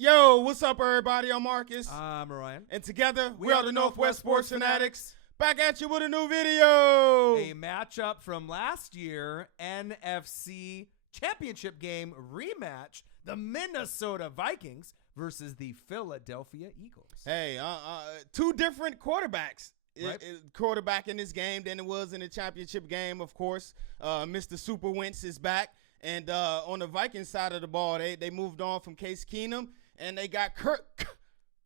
Yo, what's up, everybody? I'm Marcus. I'm Ryan. And together, we are the Northwest Sports Fanatics. Back at you with a new video. A matchup from last year, NFC Championship game rematch, the Minnesota Vikings versus the Philadelphia Eagles. Hey, two different quarterbacks. Right. Quarterback in this game than it was in the championship game, of course. Mr. Super Wentz is back. And on the Vikings side of the ball, they moved on from Case Keenum, and they got Kirk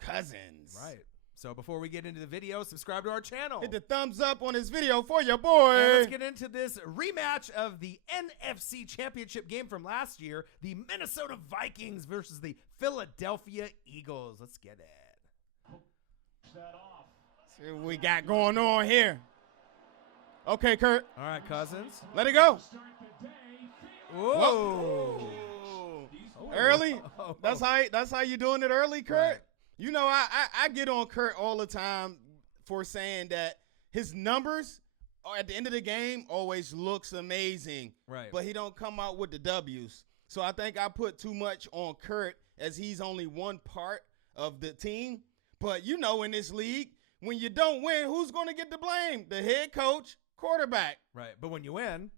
Cousins. Right. So before we get into the video, subscribe to our channel. Hit the thumbs up on this video for your boy. And let's get into this rematch of the NFC Championship game from last year, the Minnesota Vikings versus the Philadelphia Eagles. Let's get it. See what we got going on here. Okay, Kurt. All right, Cousins. Let it go. Whoa. Early? That's how you doing it early, Kurt? Right. You know, I get on Kurt all the time for saying that his numbers at the end of the game always looks amazing. Right. But he don't come out with the W's. So I think I put too much on Kurt as he's only one part of the team. But you know, in this league, when you don't win, who's going to get the blame? The head coach, quarterback. Right. But when you win,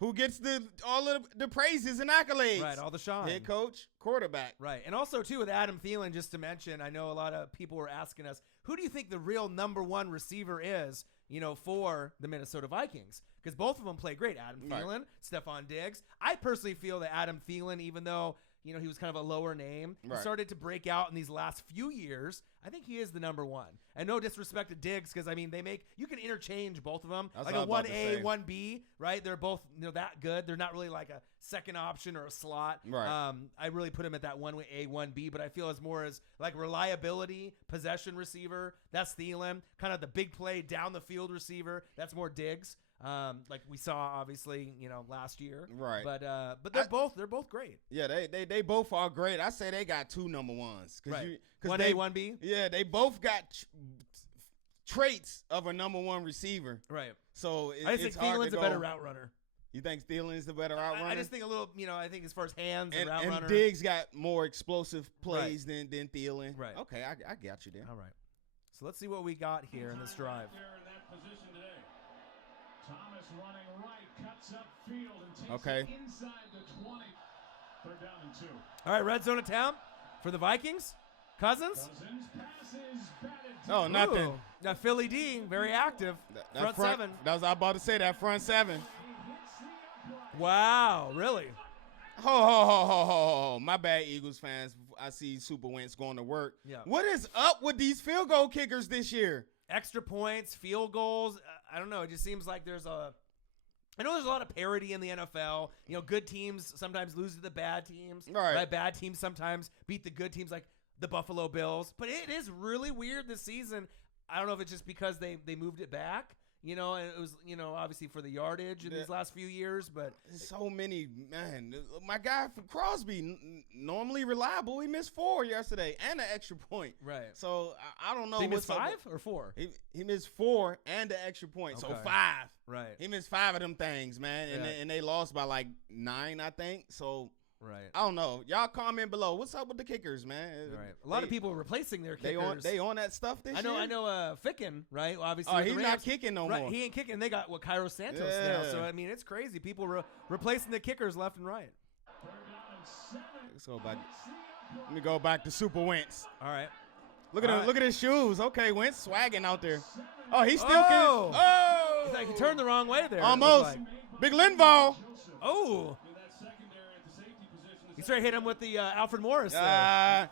who gets all of the praises and accolades? Right, all the shine. Head coach, quarterback. Right. And also, too, with Adam Thielen, just to mention, I know a lot of people were asking us, who do you think the real number one receiver is, for the Minnesota Vikings? Because both of them play great. Adam Thielen, right. Stephon Diggs. I personally feel that Adam Thielen, even though, he was kind of a lower name, right. He started to break out in these last few years. I think he is the number one. And no disrespect to Diggs, because, you can interchange both of them. That's like a 1A, 1B, right? They're both, that good. They're not really like a second option or a slot. Right. I really put him at that 1A, 1B, but I feel as more as like reliability, possession receiver. That's Thielen. Kind of the big play down the field receiver. That's more Diggs. Like we saw obviously, last year. Right. But they're both great. Yeah, they both are great. I say they got two number ones. Right. 1A, 1B. Yeah, they both got traits of a number one receiver. Right. So I just think Thielen's a better route runner. You think Thielen's the better route runner? I just think a little, I think as far as hands and route and runner. Diggs got more explosive plays than Thielen. Right. Okay, I got you there. All right. So let's see what we got here in this drive. Thomas running right, cuts up field and takes okay. it inside the 20. Third down and 2. All right, red zone attempt for the Vikings. Cousins passes batted. Oh, nothing. Now Philly D, very active. That front seven. That was I was about to say, that front seven. Wow, really? Ho. My bad, Eagles fans. I see Super Wentz going to work. Yeah. What is up with these field goal kickers this year? Extra points, field goals. I don't know. It just seems like I know there's a lot of parity in the NFL. Good teams sometimes lose to the bad teams. Right. Bad teams sometimes beat the good teams like the Buffalo Bills. But it is really weird this season. I don't know if it's just because they moved it back. And it was, obviously for the yardage in these last few years, but so many, man. My guy from Crosby, normally reliable, he missed 4 yesterday and an extra point. Right. So I don't know. He missed 5 or 4? He missed 4 and the extra point, okay. so 5. Right. He missed 5 of them things, man, Yeah. and they lost by like 9, I think. So. Right. I don't know. Y'all comment below. What's up with the kickers, man? Right. A lot of people are replacing their kickers. They on that stuff this year? I know Ficken, right? Well, obviously. Oh, he's not kicking no more. He ain't kicking. They got Cairo Santos now. So, it's crazy. People replacing the kickers left and right. Let me go back to Super Wentz. All right. Look at his shoes. Okay, Wentz swagging out there. Oh, he's still It's like he turned the wrong way there. Almost. Big Linval. Oh. He straight hit him with the Alfred Morris. There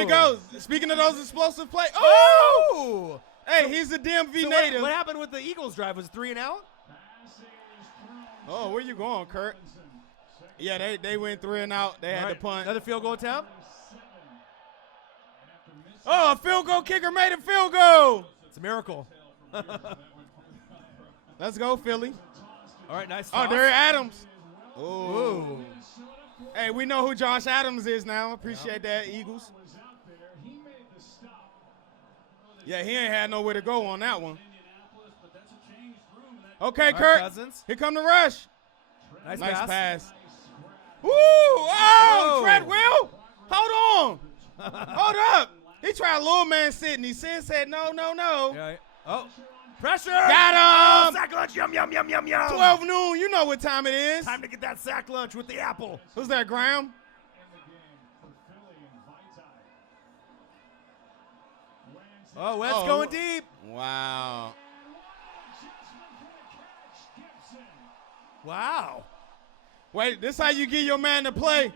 he goes. Speaking of those explosive plays. Oh! Hey, he's a DMV native. What happened with the Eagles drive? Was it 3 and out? Oh, where you going, Kurt? Yeah, they went 3 and out. They had to punt. Another field goal attempt. Oh, a field goal kicker made a field goal. It's a miracle. Let's go, Philly. All right, nice toss. Oh, there Adams. Ooh. Hey, we know who Josh Adams is now. Appreciate that, Eagles. Yeah, he ain't had nowhere to go on that one. Okay, Kurt. Cousins. Here come the rush. Nice pass. pass. Woo! Oh, got a little man sitting. He said no. Yeah. Oh, pressure. Got him. Oh, sack lunch. Yum, yum, yum, yum, yum. 12 noon. You know what time it is. Time to get that sack lunch with the apple. Who's that, Graham? Oh, Wentz going deep. Wow. Wow. Wait, this how you give your man to play.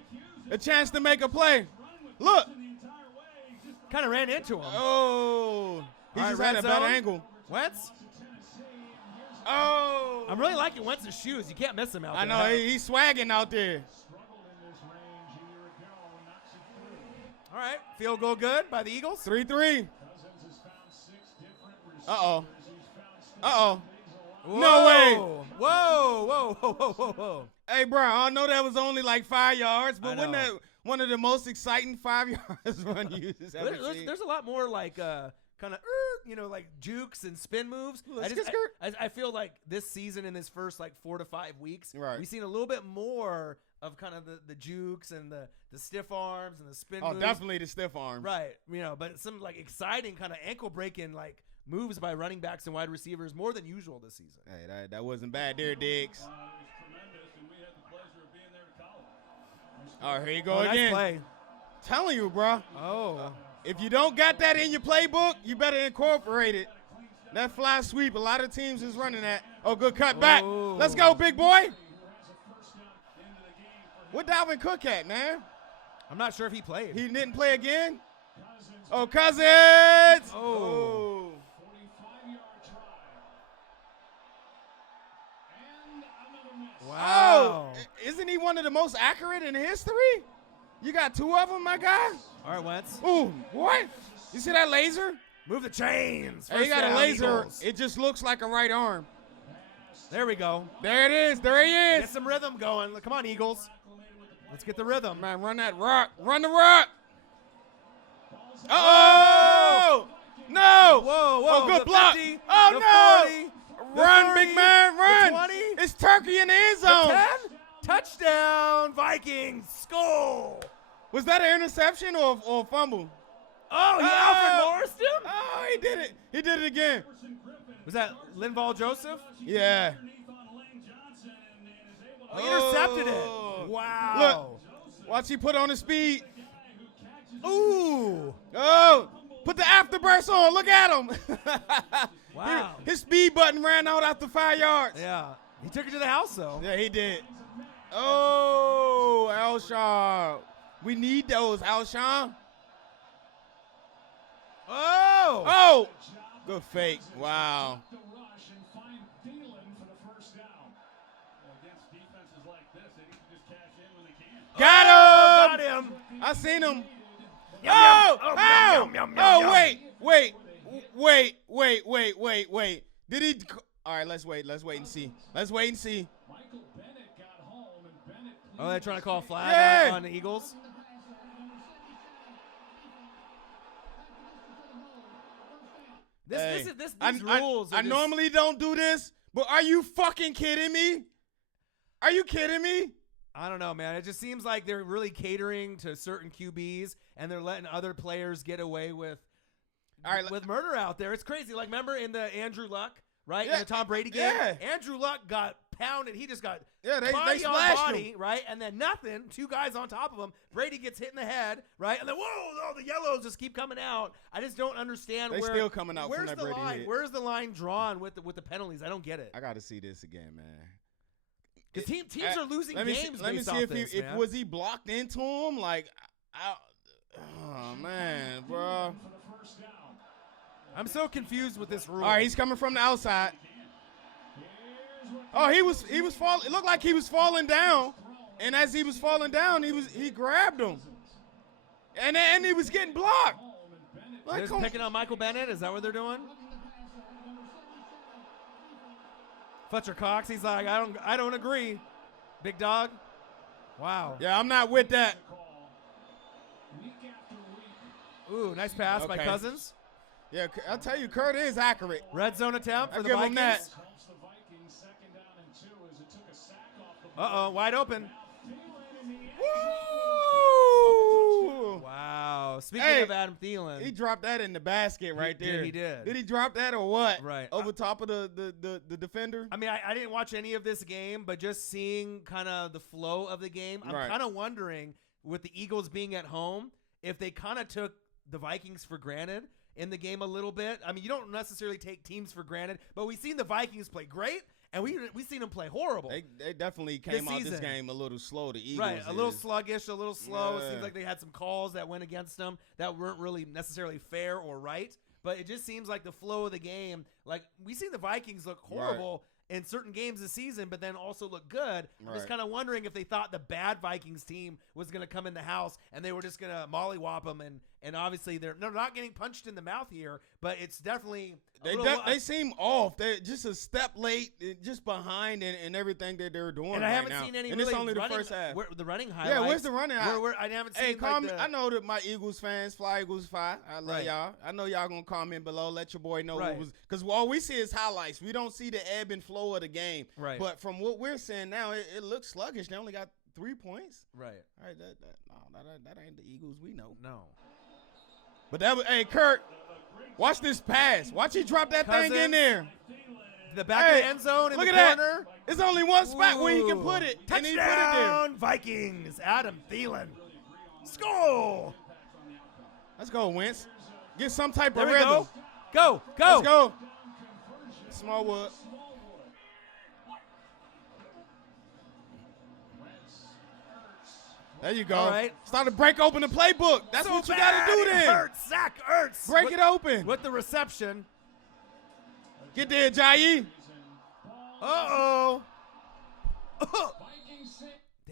A chance to make a play. Look. Kind of ran into him. Oh. He All just right, had a red bad zone. angle. Wentz. Oh. I'm really liking Wentz's shoes. You can't miss him out I there. know. He's swagging out there. All right. Field goal good by the Eagles. 3-3. Uh-oh. Uh-oh. Whoa. No way. Whoa. Hey, bro, I know that was only like 5 yards, I but wasn't know. that one of the most exciting 5 yards run you just ever seen? There's a lot more like kind of like jukes and spin moves. I feel like this season in this first like 4 to 5 weeks, Right. we've seen a little bit more of kind of the jukes and the stiff arms and the spin Oh, moves. definitely the stiff arms. Right. But some like exciting kind of ankle breaking like moves by running backs and wide receivers more than usual this season. Hey, that wasn't bad there, Diggs. All right, here you go Nice again. play. Telling you, bro. Oh. If you don't got that in your playbook, you better incorporate it. That fly sweep, a lot of teams is running that. Oh, good cut back. Oh. Let's go, big boy. What Dalvin Cook at, man? I'm not sure if he played. He didn't play again? Oh, Cousins. Oh. Wow. Oh, isn't he one of the most accurate in history? You got 2 of them, my guy? All right, Wentz. Ooh, what? You see that laser? Move the chains. Hey, he got a First down, laser. Eagles. It just looks like a right arm. There we go. There it is. There he Get is. some rhythm going. Come on, Eagles. Let's get the rhythm. Man, run that rock. Run the rock. Oh! No! Whoa. Oh, good The block. 50, Oh, the no! 40, the Run, 30, big man, run. The 20, It's Turkey in the end the zone. 10. Touchdown, Vikings. Skull. Was that an interception or a fumble? Oh, he Alfred Morrised him? Oh, he did it. He did it again. Was that Linval Joseph? Yeah. Oh, he intercepted Oh. it. Wow. Look. Watch he put on the speed. Ooh. Oh, put the afterburst on. Look at him. Wow. His speed button ran out after 5 yards. Yeah. He took it to the house, though. Yeah, he did. Oh, Alshon. We need those, Alshon. Oh. Oh, good fake. Wow. Got him. Got him. I seen him. Yum, Oh, yum. oh, Yum. oh, wait. Did he? All right, let's wait and see. Oh, they're trying to call a flag Yeah. on the Eagles? Hey, These I rules. I normally don't do this, but are you fucking kidding me? Are you kidding me? I don't know, man. It just seems like they're really catering to certain QBs, and they're letting other players get away with with murder out there. It's crazy. Like, remember in the Andrew Luck, right? Yeah. In the Tom Brady game? Yeah. Andrew Luck got pounded. He just got Yeah, they body on splashed body, him. right? And then nothing. 2 guys on top of him. Brady gets hit in the head, right? And then, whoa, the yellows just keep coming out. I just don't understand They where. still coming out from where's that the Brady line? hit. Where's the line drawn with the penalties? I don't get it. I got to see this again, man. Because teams are losing Let me games see, let me based see off if this, he man. was he blocked into him like. Oh man, bro. I'm so confused with this rule. All right, he's coming from the outside. Oh, he was falling. It looked like he was falling down, and as he was falling down, he grabbed him, and he was getting blocked. They're Like, just picking on Michael Bennett. Is that what they're doing? Fletcher Cox. He's like, I don't agree. Big dog. Wow. yeah, I'm not with that. Ooh, nice pass by Okay. Cousins. Yeah, I'll tell you, Kurt is accurate. Red zone attempt for I'll the give him Vikings. that. Wide open. Woo! Wow. Speaking of Adam Thielen. He dropped that in the basket right there. He did. Did he drop that or what? Right. Over top of the defender? I mean, I didn't watch any of this game, but just seeing kind of the flow of the game, I'm Right. kind of wondering, with the Eagles being at home, if they kind of took the Vikings for granted in the game a little bit. I mean, you don't necessarily take teams for granted, but we've seen the Vikings play great, and we've seen them play horrible. They definitely came out this season. game a little slow. The Eagles, Right, a little is. sluggish, a little slow. It Yeah. seems like they had some calls that went against them that weren't really necessarily fair or right. But it just seems like the flow of the game, like we see the Vikings look horrible in certain games this season, but then also look good. I'm just Right. kind of wondering if they thought the bad Vikings team was going to come in the house and they were just going to mollywop them. And obviously they're not getting punched in the mouth here, but it's definitely They seem off. They're just a step late, just behind in everything that they're doing. and I right haven't now. seen any. And really it's only the running, first half. the running highlights. Yeah, where's the running? I haven't seen. Hey, like comment. the, I know that my Eagles fans, Fly Eagles Fly. I love Right. y'all. I know y'all gonna comment below. Let your boy know Right. what was, because all we see is highlights. We don't see the ebb and flow of the game. Right. But from what we're seeing now, it looks sluggish. They only got 3 points. right. All right, that ain't the Eagles we know. No. But that was, hey, Kurt, watch this pass. Watch he drop that thing in Cousins. there. The back of Hey, the end zone in look the at corner. that. There's only one spot where he can Ooh. put it, Touchdown, and he put it there. Vikings. Adam Thielen. Score. Let's go, Wentz. Get some type There of we rhythm. go. Go. Let's go. Smallwood. There you go. All right. Start to break open the playbook. That's So what you got to do bad, it then. hurts. Zach Ertz. Break with, it open. with the reception. Get there, Jair. Uh-oh.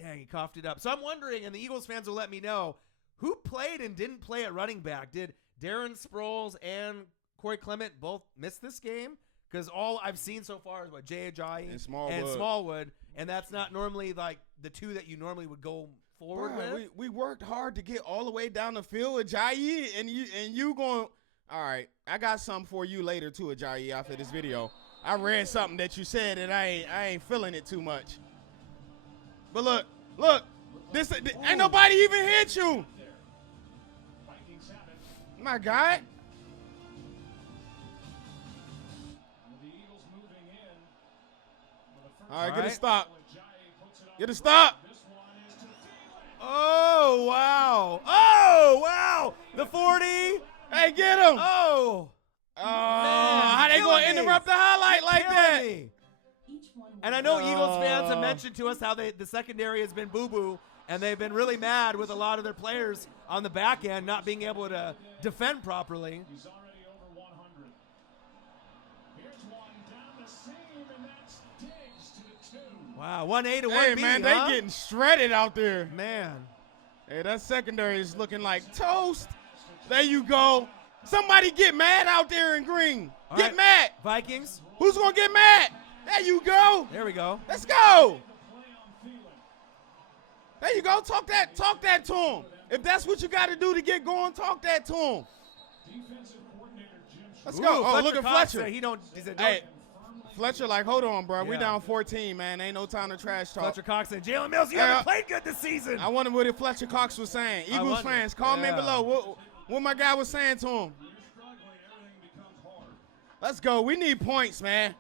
Dang, he coughed it up. So I'm wondering, and the Eagles fans will let me know, who played and didn't play at running back? Did Darren Sproles and Corey Clement both miss this game? Because all I've seen so far is what, Jay Ajayi And Smallwood. Smallwood, and that's not normally like the two that you normally would go forward Bruh, with. we worked hard to get all the way down the field with Jair, and you going, all right, I got something for you later too, Ajayi, after this video. I read something that you said, and I ain't feeling it too much. But look, this ain't nobody even hit you. My God. All right, get a stop. Get a stop. Oh, wow. Oh, wow. The 40. Hey, get him. Oh. How they killing gonna me. interrupt the highlight You're like killing that? me. And I know Eagles fans have mentioned to us how the secondary has been boo-boo, and they've been really mad with a lot of their players on the back end not being able to defend properly. He's already over 100. Here's one down the seam, and that's Diggs to the 2. Wow, 1A to 1B, Hey, man, they huh? getting shredded out there. Man. Hey, that secondary is looking like toast. There you go. Somebody get mad out there in green. All Get right. mad. Vikings. Who's going to get mad? There you go. There we go. Let's go. There you go. Talk that to him. If that's what you got to do to get going, talk that to him. Defensive coordinator Jim Let's Ooh, go. Oh, look at Cox Fletcher. said he don't. He said, Hey, Fletcher, like, hold on, bro. We Yeah. down 14, man. Ain't no time to trash talk. Fletcher Cox and Jalen Mills, you Yeah. haven't played good this season. I wonder what Fletcher Cox was saying. Eagles wonder. fans, comment Yeah. below what my guy was saying to him. You're struggling, everything becomes hard. Let's go. We need points, man.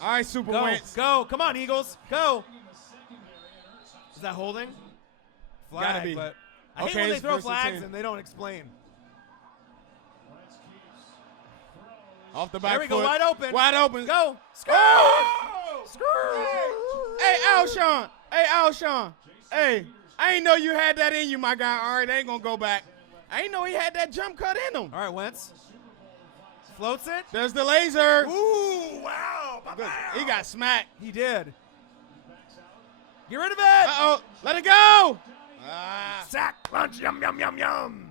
All right, Super Go, Wentz. go. Come on, Eagles. Go. In the secondary, and Ertz Is that holding? Gotta Flag, be. but I hate Okay, when they it's throw first and flags 10. and they don't explain. Wentz keeps throws. Off the back There we go, foot. wide open. Wide open. Go. Oh! Screw. Hey, Alshon. Hey, Alshon. Hey, I ain't know you had that in you, my guy. All right, I ain't going to go back. I ain't know he had that jump cut in him. All right, Wentz. Floats it. There's the laser. Ooh, wow. Good. He got smacked. He did. Get rid of it. Uh-oh. Let it go. Ah. Sack lunch. Yum, yum, yum, yum.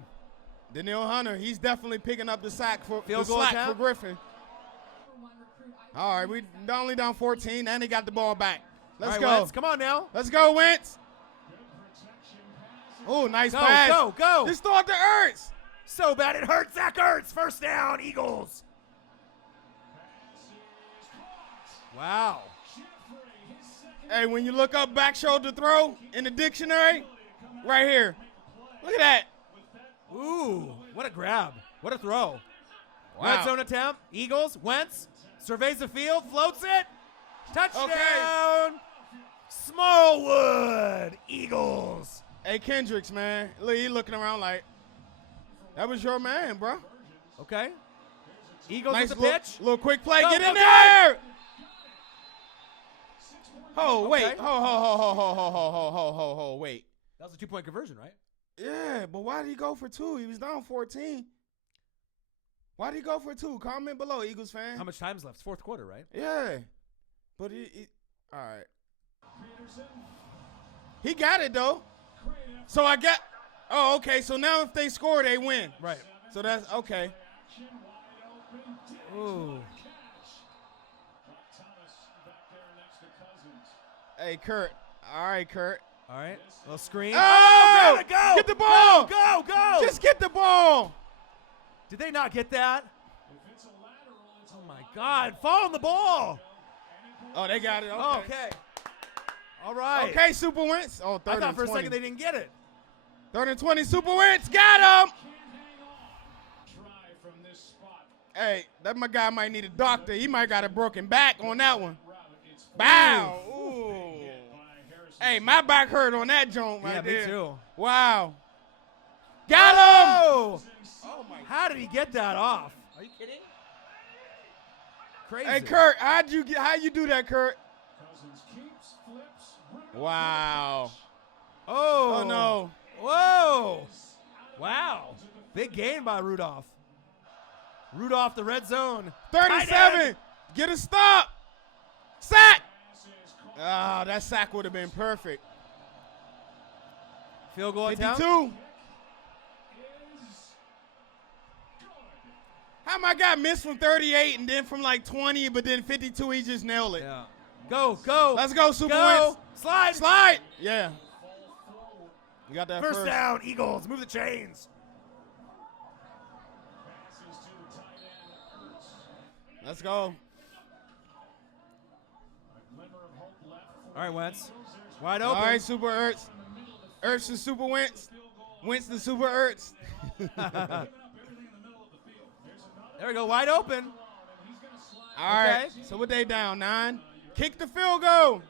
Daniil Hunter, he's definitely picking up the sack for Field the goal slack attempt? for Griffin. All right, we only down 14, and he got the ball back. Let's All right, go. Wentz, come on now. Let's go, Wentz. Oh, nice Go, pass. go, go. Just throw it to Ertz. So bad it hurts. Zach Ertz. First down, Eagles. Wow. Hey, when you look up back shoulder throw in the dictionary, right here. Look at that. Ooh, what a grab. What a throw. Wow. Red zone attempt. Eagles. Wentz surveys the field, floats it. Touchdown. Okay. Smallwood. Eagles. Hey, Kendricks, man. Look, he looking around like, that was your man, bro. Okay. Eagles Nice with the pitch. little quick play. Go, Get go, in go. there. Oh, wait. Okay. Wait. That was a 2-point conversion, right? Yeah, but why did he go for 2? He was down 14. Why did he go for 2? Comment below, Eagles fan. How much time's left? It's fourth quarter, right? Yeah. But all right. He got it, though. So I got, oh, okay. So now if they score, they win. Right. So that's, okay. Ooh. Hey, Kurt. All right, Kurt. All right. Little screen. Oh, grab it, go. get the ball. Go. Just get the ball. Did they not get that? Oh, my God. Fall on the ball. Oh, they got it. Okay. Oh, okay. All right. Okay, Super Wentz. Oh, third I thought and for 20. a second they didn't get it. 3rd and 20, Super Wentz. Got him. Hey, that my guy might need a doctor. He might got a broken back on that one. Bow. Ooh. Hey, my back hurt on that joint right there. Yeah, me too. Wow. Got him. Oh my. How did he get that off? Are you kidding? Crazy. Hey, Kurt, how you do that, Kurt? Wow. Oh. Oh, no. Whoa. Wow. Big gain by Rudolph. Rudolph, the red zone. 37. Get a stop. Sack. Ah, that sack would have been perfect. Field goal attempt. 52. How my guy missed from 38 and then from like 20, but then 52 he just nailed it. Yeah. Go. Let's go, Super Go. Wentz. Slide. Slide. Yeah. You got that First down, Eagles. Move the chains. Let's go. All right, Wentz. Wide All open. right, Super Ertz. Ertz to Super Wentz. Wentz to Super Ertz. There we go. Wide open. All right. Okay. So what they down, 9? Kick the field goal.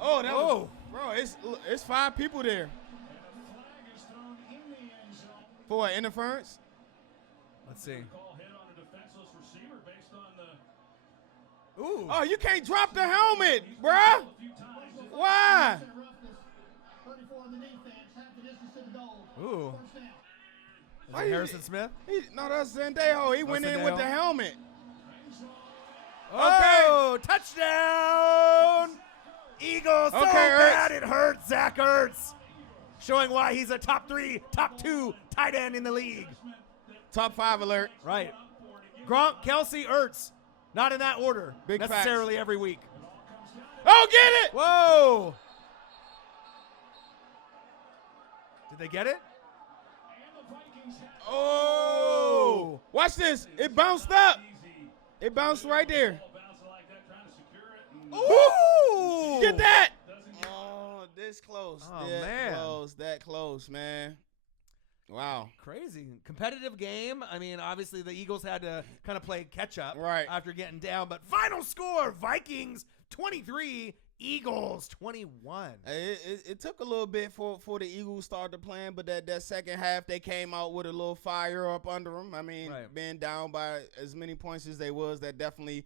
Oh, that was, bro, it's 5 people there. For what, interference? Let's see. Ooh. Oh, you can't drop the helmet, bruh. Why? Ooh. Is Why it you- Harrison Smith? No, that's Sendejo. He went in with Sendejo. the helmet. Oh, touchdown! Eagles so Okay, bad Ertz. it hurts. Zach Ertz. Showing why he's a top 2 tight end in the league. Top 5 alert. Right. Gronk, Kelsey, Ertz. Not in that order Big necessarily every week. Oh, get it. Whoa! Did they get it? Oh. Watch this. It bounced up. It bounced right there. Ooh! Get that. Oh, this close. Oh, that man. That close, man. Wow. Crazy. Competitive game. I mean, obviously the Eagles had to kind of play catch up Right. after getting down, but final score, Vikings 23, Eagles 21. It took a little bit for the Eagles started playing, but that second half they came out with a little fire up under them. I mean, Right. being down by as many points as they was, that definitely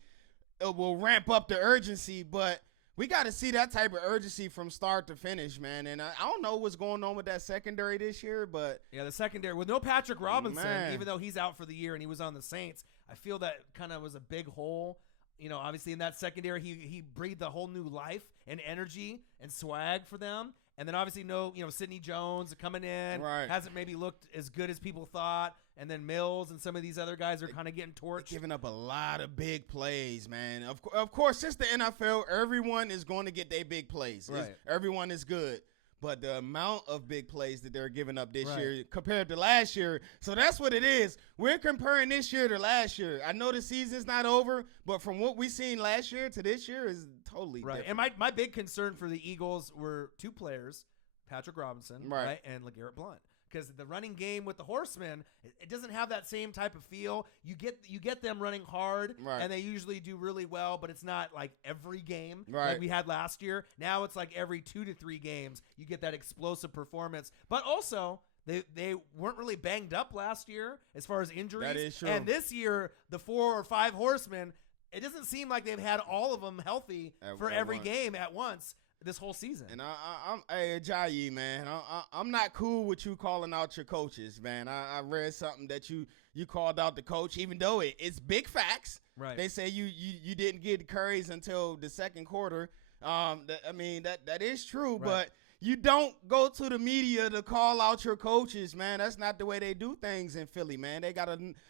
it will ramp up the urgency. But we got to see that type of urgency from start to finish, man. And I don't know what's going on with that secondary this year, but Yeah, the secondary with no Patrick Robinson, Man. even though he's out for the year and he was on the Saints, I feel that kind of was a big hole. You know, obviously in that secondary, he breathed a whole new life and energy and swag for them. And then obviously Sidney Jones coming in, Right. hasn't maybe looked as good as people thought. And then Mills and some of these other guys are kind of getting torched. giving up a lot of big plays, man. Of course, since the NFL, everyone is going to get their big plays. Right. Everyone is good. but the amount of big plays that they're giving up this Right. year compared to last year. So that's what it is. We're comparing this year to last year. I know the season's not over, but from what we seen last year to this year is totally Right. different. And my big concern for the Eagles were two players, Patrick Robinson, Right. and LeGarrette Blount. Because the running game with the Horsemen, it doesn't have that same type of feel. You get them running hard, Right. and they usually do really well, but it's not like every game Right. like we had last year. Now it's like every 2 to 3 games you get that explosive performance. But also they weren't really banged up last year as far as injuries. That is true. And this year, the 4 or 5 Horsemen, it doesn't seem like they've had all of them healthy for At every once. game at once this whole season. And I'm hey Ajayi, man. I'm not cool with you calling out your coaches, man. I read something that you called out the coach, even though it's big facts. Right. They say you didn't get carries until the second quarter. That is true, Right. but you don't go to the media to call out your coaches, man. That's not the way they do things in Philly, man. They got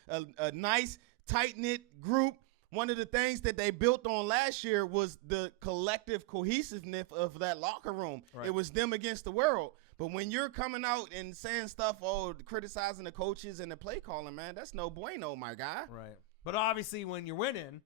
a nice tight-knit group. One of the things that they built on last year was the collective cohesiveness of that locker room. Right. It was them against the world. But when you're coming out and saying stuff, criticizing the coaches and the play calling, man, that's no bueno, my guy. Right. But obviously, when you're winning,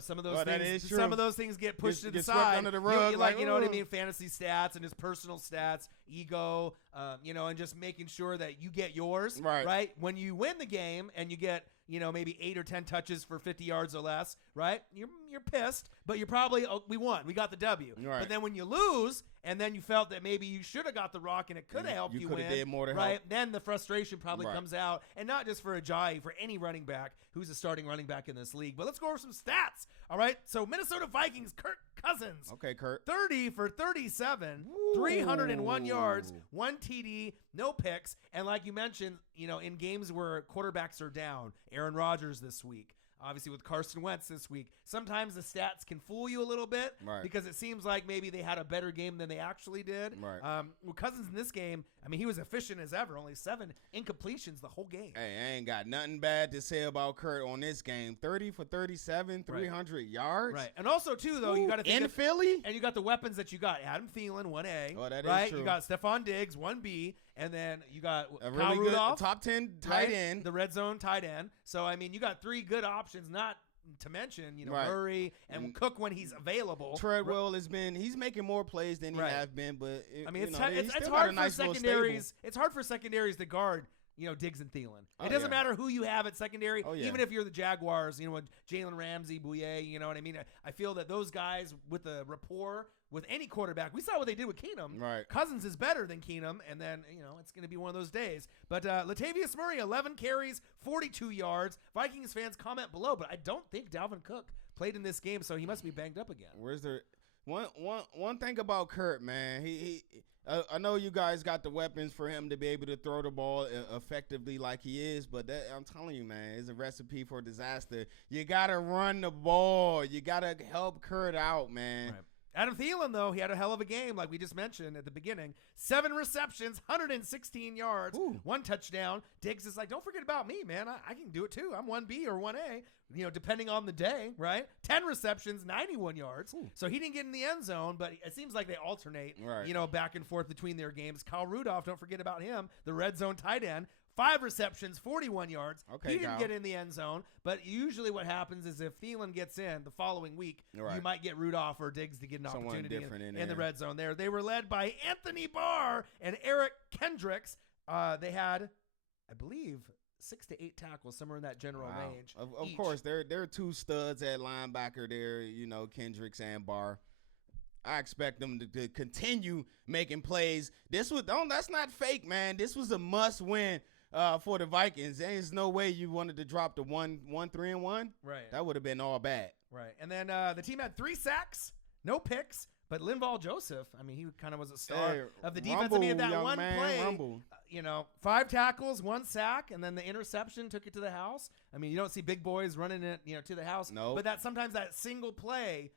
some of those Well, that things, is true. some of those things get pushed to the Get swept side. under the You- rug, you like, you know what I "Ugh." mean? Fantasy stats and his personal stats, ego, and just making sure that you get yours. Right. Right. When you win the game and you get, maybe 8 or 10 touches for 50 yards or less, right? You're pissed, but you're probably, we won. We got the W. Right. But then when you lose and then you felt that maybe you should have got the rock and it could have helped you coulda win, did more to right? help. Then the frustration probably Right. comes out, and not just for Ajayi, for any running back who's a starting running back in this league. But let's go over some stats. All right. So Minnesota Vikings, Kirk Cousins. Okay, Kurt. 30 for 37, Ooh. 301 yards, 1 TD, no picks. And like you mentioned, in games where quarterbacks are down, Aaron Rodgers this week, obviously with Carson Wentz this week, sometimes the stats can fool you a little bit Right. because it seems like maybe they had a better game than they actually did. Right. With Cousins in this game, he was efficient as ever, only 7 incompletions the whole game. Hey, I ain't got nothing bad to say about Kurt on this game. 30 for 37, 300 yards. Right. And also, too, though, you got to think in of- Philly. And you got the weapons that you got. Adam Thielen, 1A. Oh, that is right? true. You got Stephon Diggs, 1B. And then you got A Kyle really good Rudolph, top 10 tight right? end. The red zone tight end. So, you got 3 good options, not to mention, Right. Murray and Cook when he's available. Treadwell he's making more plays than he Right. has been, but It's he's it's still got hard a nice for little secondaries. stable. It's hard for secondaries to guard, Diggs and Thielen. Oh, It doesn't yeah. matter who you have at secondary, Oh, yeah. even if you're the Jaguars, with Jalen Ramsey, Bouye, you know what I mean? I feel that those guys with the rapport with any quarterback, we saw what they did with Keenum. Right. Cousins is better than Keenum, and then, it's going to be one of those days. But Latavius Murray, 11 carries, 42 yards. Vikings fans comment below, but I don't think Dalvin Cook played in this game, so he must be banged up again. Where's the one thing about Kurt, man? I know you guys got the weapons for him to be able to throw the ball effectively like he is, but I'm telling you, man, it's a recipe for disaster. You gotta run the ball. You gotta help Kurt out, man. Right. Adam Thielen, though, he had a hell of a game, like we just mentioned at the beginning. 7 receptions, 116 yards, Ooh. 1 touchdown. Diggs is like, don't forget about me, man. I can do it too. I'm 1B or 1A, depending on the day, right? 10 receptions, 91 yards. Ooh. So he didn't get in the end zone, but it seems like they alternate, Right. back and forth between their games. Kyle Rudolph, don't forget about him, the red zone tight end. 5 receptions, 41 yards. Okay, he didn't Kyle. get in the end zone, but usually what happens is if Thielen gets in the following week, Right. you might get Rudolph or Diggs to get an Someone opportunity different in in the there. red zone there. They were led by Anthony Barr and Eric Kendricks. They had, I believe, 6 to 8 tackles, somewhere in that general Wow. range. Of each. course, there are 2 studs at linebacker there, Kendricks and Barr. I expect them to continue making plays. That's not fake, man. This was a must win for the Vikings. There's no way you wanted to drop the 1-3-1. Right. That would have been all bad. Right. And then the team had 3 sacks, no picks, but Linval Joseph, he kind of was a star Hey, of the defense. rumble, That young one man, play, rumble. 5 tackles, 1 sack, and then the interception took it to the house. You don't see big boys running it, to the house. Nope. But sometimes that single play,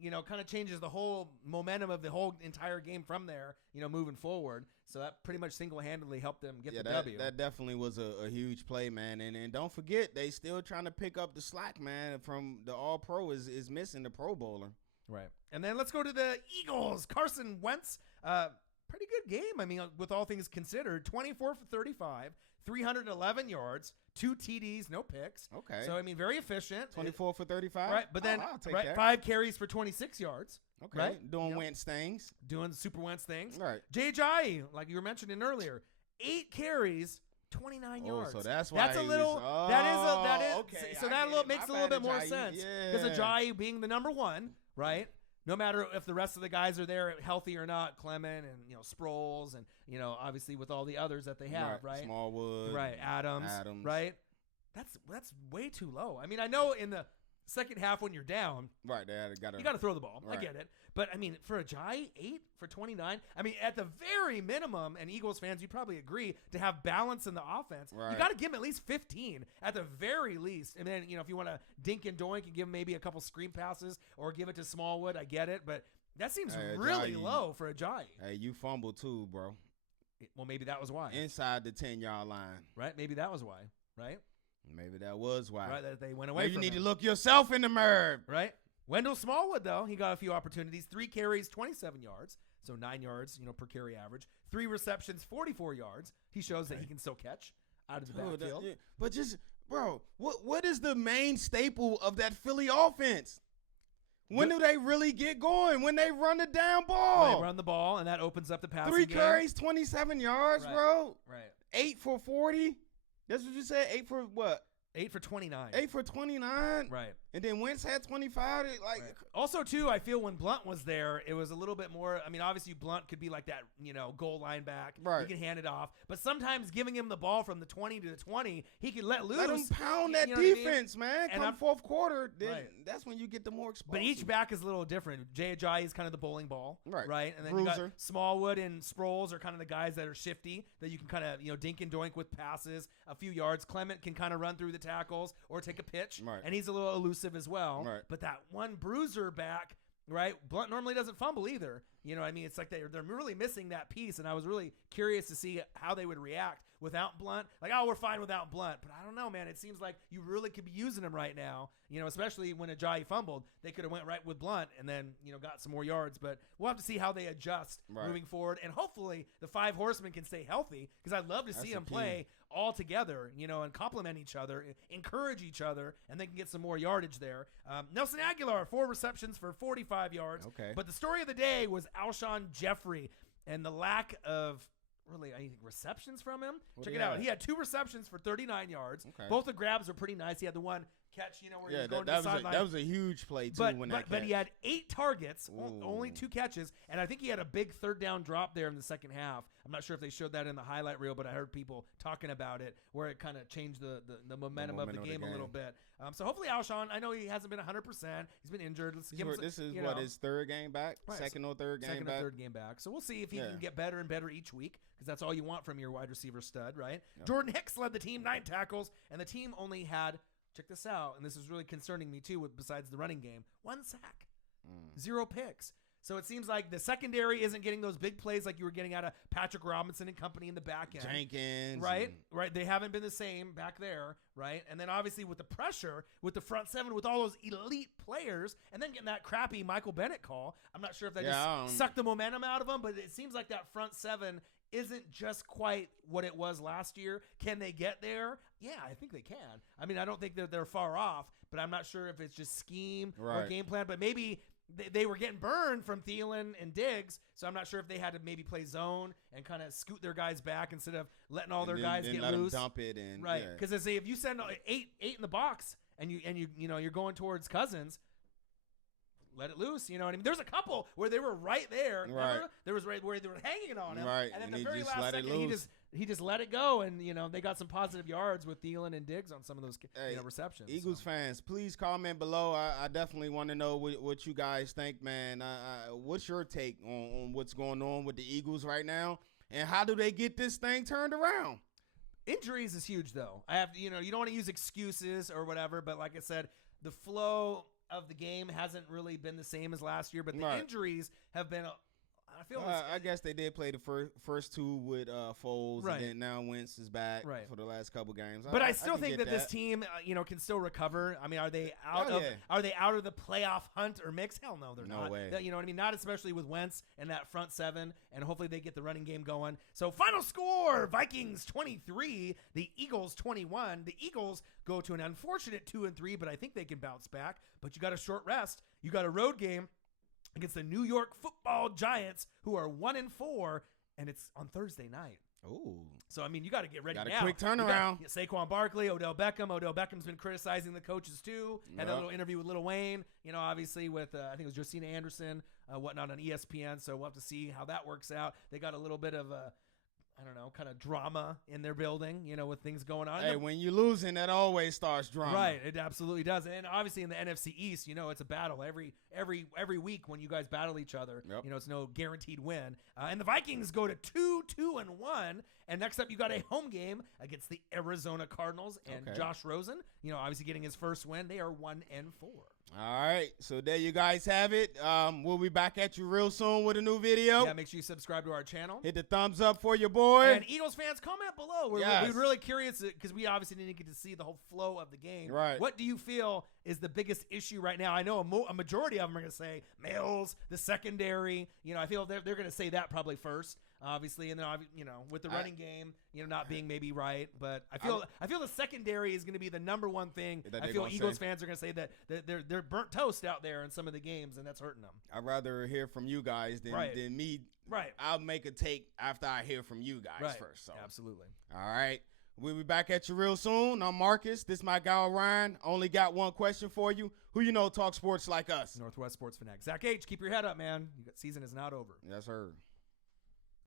kind of changes the whole momentum of the whole entire game from there, moving forward. So that pretty much single-handedly helped them get the W. That definitely was a huge play, man. And don't forget, they still trying to pick up the slack, man, from the All-Pro is missing the Pro Bowler. Right. And then let's go to the Eagles. Carson Wentz, pretty good game. I mean, with all things considered, 24 for 35, 311 yards, 2 TDs, no picks. Okay. So, I mean, very efficient. 24 for 35. Right, but then I'll take right, that. 5 carries for 26 yards. Okay. Right? Doing Wentz things. Doing Super Wentz things. Right. Jai, like you were mentioning earlier, 8 carries, 29 yards. So that's why a he little. was, that is. okay. So I that get it. makes a My little bad, bit more Ajayi. sense Yeah. because Ajayi being the number 1, right? No matter if the rest of the guys are there healthy or not, Clement and Sproles and obviously with all the others that they have, right? Smallwood, right? Adams, right? That's way too low. I mean, I know in the second half when you're down, right? You got to throw the ball. Right. I get it, but I mean, for Ajayi, 8 for 29. I mean, at the very minimum, and Eagles fans, you'd probably agree to have balance in the offense. Right. You got to give him at least 15 at the very least, and then if you want to dink and doink and give him maybe a couple screen passes or give it to Smallwood, I get it, but that seems really low for Ajayi. Hey, you fumbled too, bro. Well, maybe that was why. Inside the 10-yard line. Right? Maybe that was why. Right? Maybe that was why. Right, that they went away Maybe from you need him. to look yourself in the mirror. Right? Wendell Smallwood, though, he got a few opportunities. 3 carries, 27 yards. So 9 yards, per carry average. 3 receptions, 44 yards. He shows that he can still catch out of the backfield. But just, bro, what is the main staple of that Philly offense? When do they really get going? When they run the down ball. When they run the ball, and that opens up the passing 3 game. carries, 27 yards, Right. bro. Right. 8 for 40. That's what you said? 8 for what? 8 for 29. 8 for 29. Right. And then Wentz had 25. Like, Right. Also, too, I feel when Blunt was there, it was a little bit more. I mean, obviously, Blunt could be like that, goal line back. Right. He can hand it off. But sometimes giving him the ball from the 20 to the 20, he could let loose. let him pound that you know what I mean? defense, man. And Come fourth quarter, then Right. that's when you get the more exposure. But each back is a little different. Jay Ajayi is kind of the bowling ball, Right. And then you Bruiser. got Smallwood and Sproles are kind of the guys that are shifty that you can kind of dink and doink with passes, a few yards. Clement can kind of run through the tackles or take a pitch, Right. and he's a little elusive as well. Right. But that one bruiser back, right? Blunt normally doesn't fumble either. I mean, it's like they're really missing that piece, and I was really curious to see how they would react without Blunt. Like, we're fine without Blunt, but I don't know, man. It seems like you really could be using him right now. Especially when Ajayi fumbled, they could have went right with Blunt and then got some more yards. But we'll have to see how they adjust moving forward, and hopefully the 5 horsemen can stay healthy because I'd love to see them play all together, and complement each other, encourage each other, and they can get some more yardage there. Nelson Aguilar, 4 receptions for 45 yards. Okay. But the story of the day was Alshon Jeffrey and the lack of really anything receptions from him. Check it out. He had 2 receptions for 39 yards. Okay. Both the grabs are pretty nice. He had the one catch, where he was going to the that sideline. was a huge play too. But he had 8 targets, Ooh. only 2 catches, and I think he had a big 3rd down drop there in the second half. I'm not sure if they showed that in the highlight reel, but I heard people talking about it, where it kind of changed the momentum of the game a little bit. So hopefully Alshon, I know he hasn't been 100%. He's been injured. Let's give him some, this is his 3rd game back, Right. second or third game back. 3rd game back. So we'll see if he can get better and better each week, because that's all you want from your wide receiver stud, right? Yeah. Jordan Hicks led the team, 9 tackles, and the team only had, check this out, and this is really concerning me too, besides the running game, 1 sack, 0 picks. So it seems like the secondary isn't getting those big plays like you were getting out of Patrick Robinson and company in the back end. Jenkins. Right. They haven't been the same back there, right? And then obviously with the pressure, with the front 7, with all those elite players, and then getting that crappy Michael Bennett call, I'm not sure if that just sucked the momentum out of them, but it seems like that front 7 isn't just quite what it was last year. Can they get there? Yeah, I think they can. I mean, I don't think they're far off, but I'm not sure if it's just scheme or game plan, but maybe they were getting burned from Thielen and Diggs, so I'm not sure if they had to maybe play zone and kind of scoot their guys back instead of letting all their guys get let loose. Them dump it and right, because if you send 8 in the box and you're going towards Cousins, let it loose. You know what I mean? There's a couple where they were right there. Right. Remember? There was right where they were hanging on him. Right. And then And the he very just last let it second, loose. he just let it go, and they got some positive yards with Thielen and Diggs on some of those receptions. Eagles so. fans, please comment below. I definitely want to know what you guys think, man. What's your take on what's going on with the Eagles right now, and how do they get this thing turned around? Injuries is huge, though. I have you don't want to use excuses or whatever, but like I said, the flow of the game hasn't really been the same as last year, but the injuries have been I feel I guess they did play the first two with Foles, Right. and then now Wentz is back Right. for the last couple games. But I still can think get that this team, can still recover. I mean, are they out Oh, of yeah. are they out of the playoff hunt or mix? Hell no, they're No not. way. You know what I mean? Not especially with Wentz and that front seven, and hopefully they get the running game going. So final score: Vikings 23, the Eagles 21. The Eagles go to an unfortunate 2-3, but I think they can bounce back. But you got a short rest. You got a road game against the New York Football Giants, who are 1-4, and it's on Thursday night. Ooh. So, I mean, you got to get ready Got a now. quick You got turnaround. Saquon Barkley, Odell Beckham. Odell Beckham's been criticizing the coaches, too. Had a Yep. little interview with Lil Wayne, obviously with, I think it was Josina Anderson, whatnot on ESPN. So we'll have to see how that works out. They got a little bit of kind of drama in their building, with things going on. Hey, when you're losing, that always starts drama. Right, it absolutely does. And obviously in the NFC East, it's a battle every week when you guys battle each other. Yep. It's no guaranteed win. And the Vikings go to 2-1. And next up, you got a home game against the Arizona Cardinals and Okay. Josh Rosen. Obviously getting his first win. They are 1-4. All right, so there you guys have it. We'll be back at you real soon with a new video. Yeah, make sure you subscribe to our channel. Hit the thumbs up for your boy. And Eagles fans, comment below. We're Yes. really curious because we obviously didn't get to see the whole flow of the game. Right. What do you feel is the biggest issue right now? I know a majority of them are going to say Mills, the secondary. I feel they're going to say that probably first, obviously, and then with the running game, not being maybe right. But I feel the secondary is going to be the number one thing. That I they're feel gonna Eagles say. fans are going to say that they're burnt toast out there in some of the games, and that's hurting them. I'd rather hear from you guys than me. Right. I'll make a take after I hear from you guys first. So. Absolutely. All right. We'll be back at you real soon. I'm Marcus. This is my guy, Ryan. Only got one question for you. Who talk sports like us? Northwest Sports Fanatic. Zach H., keep your head up, man. Season is not over. Yes, sir.